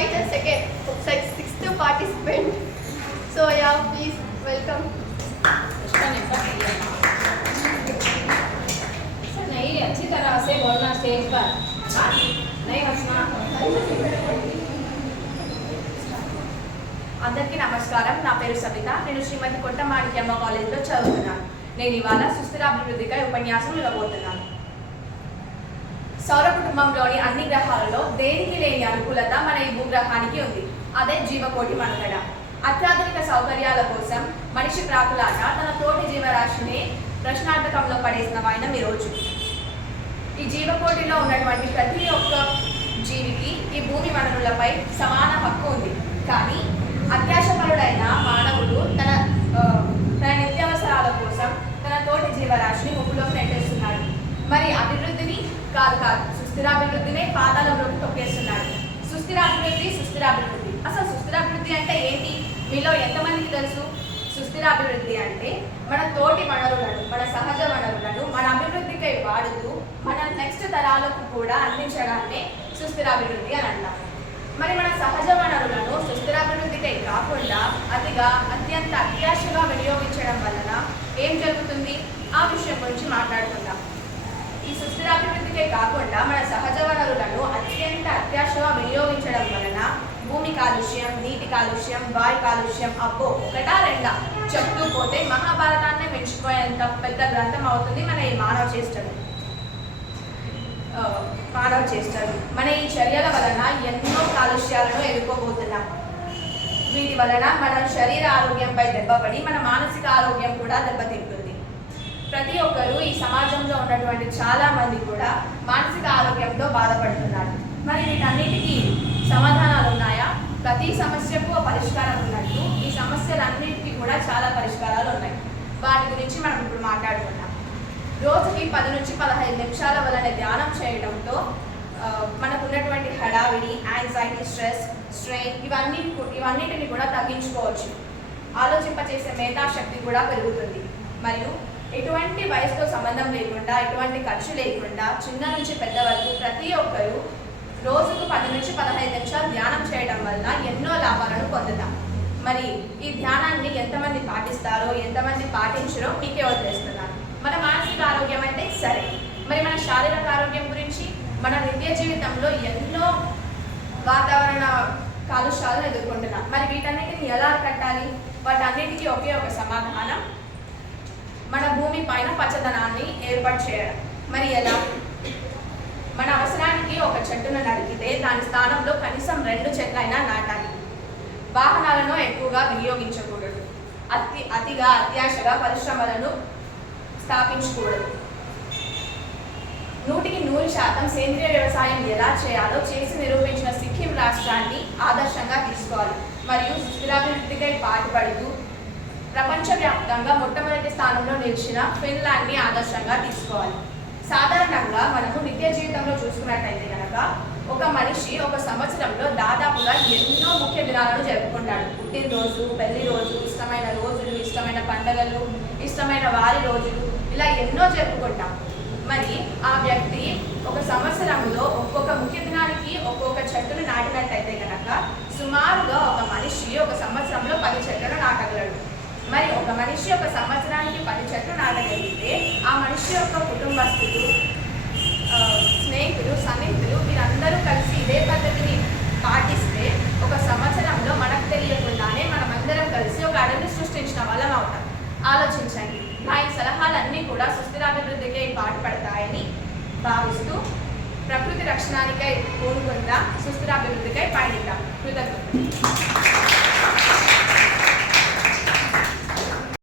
invite a sixth participant. So yeah, please welcome. नहीं अच्छी तरह से बोलना स्टेज पर नहीं हंसना. అందరికీ నమస్కారం. నా పేరు సవిత. నేను శ్రీమతి కొట్టమాణిక్యమ్మ కాలేజీలో చదువుతున్నాను. నేను ఇవాళ సుస్థిరాభివృద్ధిపై ఉపన్యాసం ఇవ్వబోతున్నాను. సౌర కుటుంబంలోని అన్ని గ్రహాలలో దేనికి లేని అనుకూలత మన ఈ భూగ్రహానికి ఉంది. అదే జీవకోటి మనుగడ. అత్యాధునిక సౌకర్యాల కోసం మనిషి ప్రాకులాట తన తోటి జీవరాశిని ప్రశ్నార్థకంలో పడేసిన వైనం ఈరోజు. ఈ జీవకోటిలో ఉన్నటువంటి ప్రతి ఒక్క జీవికి ఈ భూమి వనరులపై సమాన హక్కు ఉంది. కానీ అత్యాశపరుడైన మానవుడు తన నిత్యావసరాల కోసం తన తోటి జీవరాశిని ముప్పులోకి నెట్టేస్తున్నాడు. మరి అభివృద్ధిని కాదు సుస్థిరాభివృద్ధినే పాదాలలోకి తొక్కేస్తున్నాడు. సుస్థిరాభివృద్ధి అసలు సుస్థిరాభివృద్ధి అంటే ఏంటి? మీలో ఎంతమందికి తెలుసు? సుస్థిరాభివృద్ధి అంటే మన తోటి వనరులను, మన సహజ వనరులను మన అభివృద్ధికై వాడుతూ మన నెక్స్ట్ తరాలకు కూడా అందించడాన్నే సుస్థిరాభివృద్ధి అని అంటాం. మరి మన సహజ వనరులను సుస్థిరాభివృద్ధికై కాకుండా అత్యంత అత్యాశగా వినియోగించడం వలన ఏం జరుగుతుంది? ఆ విషయం గురించి మాట్లాడుకుందాం. ఈ సుస్థిరాభివృద్ధికే కాకుండా మన సహజ వనరులను అత్యాశగా వినియోగించడం వలన భూమి కాలుష్యం, నీటి కాలుష్యం, వాయు కాలుష్యం ఒకటా రెండా చెప్తూ పోతే మహాభారతాన్నే మించిపోయేంత పెద్ద గ్రంథం అవుతుంది మన ఈ మానవ చేష్టలు. మన ఈ చర్యల వలన ఎన్నో కాలుష్యాలను ఎదుర్కోబోతున్నాం. వీటి వలన మన శరీర ఆరోగ్యంపై దెబ్బపడి మన మానసిక ఆరోగ్యం కూడా దెబ్బతింటుంది. ప్రతి ఒక్కరూ ఈ సమాజంలో ఉన్నటువంటి చాలా మంది కూడా మానసిక ఆరోగ్యంతో బాధపడుతున్నారు. మరి వీటన్నిటికీ సమాధానాలు ఉన్నాయా? ప్రతి సమస్యకు పరిష్కారం ఉన్నట్టు ఈ సమస్యలన్నిటికీ కూడా చాలా పరిష్కారాలు ఉన్నాయి. వాటి గురించి మనం ఇప్పుడు మాట్లాడుకుందాం. రోజుకి 10 నుంచి 15 నిమిషాల వలన ధ్యానం చేయడంతో మనకు ఉన్నటువంటి హడావిడి, యాంగ్జైటీ, స్ట్రెస్, స్ట్రెయిన్ ఇవన్నిటిని కూడా తగ్గించుకోవచ్చు. ఆలోచింపచేసే మేధాశక్తి కూడా పెరుగుతుంది. మరియు ఎటువంటి వయసుతో సంబంధం లేకుండా, ఎటువంటి ఖర్చు లేకుండా చిన్న నుంచి పెద్ద వరకు ప్రతి ఒక్కరూ రోజుకు 10 నుంచి 15 నిమిషాలు ధ్యానం చేయడం వల్ల ఎన్నో లాభాలను పొందుతాం. మరి ఈ ధ్యానాన్ని ఎంతమంది పాటిస్తారో, ఎంతమంది పాటించరో మీకే వదిలేస్తున్నాను. మన మానసిక ఆరోగ్యం అంటే సరే, మరి మన శారీరక ఆరోగ్యం గురించి మన నిత్య జీవితంలో ఎన్నో వాతావరణ కాలుష్యాలను ఎదుర్కొంటున్నాం. మరి వీటన్నిటిని ఎలా అరికట్టాలి? వాటన్నిటికీ ఒకే ఒక సమాధానం, మన భూమి పైన పచ్చదనాన్ని ఏర్పాటు చేయడం. మరి ఎలా? మన అవసరానికి ఒక చెట్టును నరికితే దాని స్థానంలో కనీసం 2 చెట్లైనా నాటాలి. వాహనాలను ఎక్కువగా వినియోగించకూడదు. అత్యాశగా పరిశ్రమలను స్థాపించకూడదు. 100% సేంద్రియ వ్యవసాయం ఎలా చేయాలో చేసి నిరూపించిన సిక్కిం రాష్ట్రాన్ని ఆదర్శంగా తీసుకోవాలి. మరియు సుస్థిరాభివృద్ధికై పాటుపడుతూ ప్రపంచవ్యాప్తంగా మొట్టమొదటి స్థానంలో నిలిచిన ఫిన్లాండ్ని ఆదర్శంగా తీసుకోవాలి. సాధారణంగా మనము నిత్య జీవితంలో చూసుకున్నట్టయితే కనుక ఒక మనిషి ఒక సంవత్సరంలో దాదాపుగా ఎన్నో ముఖ్య దినాలను జరుపుకుంటాడు. పుట్టినరోజు, పెళ్లి రోజు, ఇష్టమైన రోజులు, ఇష్టమైన పండుగలు, ఇష్టమైన వారి రోజులు, ఇలా ఎన్నో జరుపుకుంటాం. మరి ఆ వ్యక్తి ఒక సంవత్సరంలో ఒక్కొక్క ముఖ్య దినానికి ఒక్కొక్క చెట్టును నాటినట్టయితే కనుక సుమారుగా ఒక మనిషి ఒక సంవత్సరంలో 10 చెట్లను నాటగలడు. మరి ఒక మనిషి ఒక సంవత్సరానికి 10 చెట్లు నాటగలిగితే ఆ మనిషి యొక్క కుటుంబస్తులు, స్నేహితులు, సన్నిహితులు వీరందరూ కలిసి ఇదే పద్ధతిని పాటిస్తే ఒక సంవత్సరంలో మనకు తెలియకుండానే మనమందరం కలిసి ఒక అడవిని సృష్టించిన వాళ్ళం అవుతాం. ఆలోచించండి. నా ఈ సలహాలన్నీ కూడా సుస్థిరాభివృద్ధికై పాటుపడతాయని భావిస్తూ ప్రకృతి రక్షణానికై పూనుకుందాం, సుస్థిరాభివృద్ధికై పయనిద్దాం. కృతజ్ఞతలు.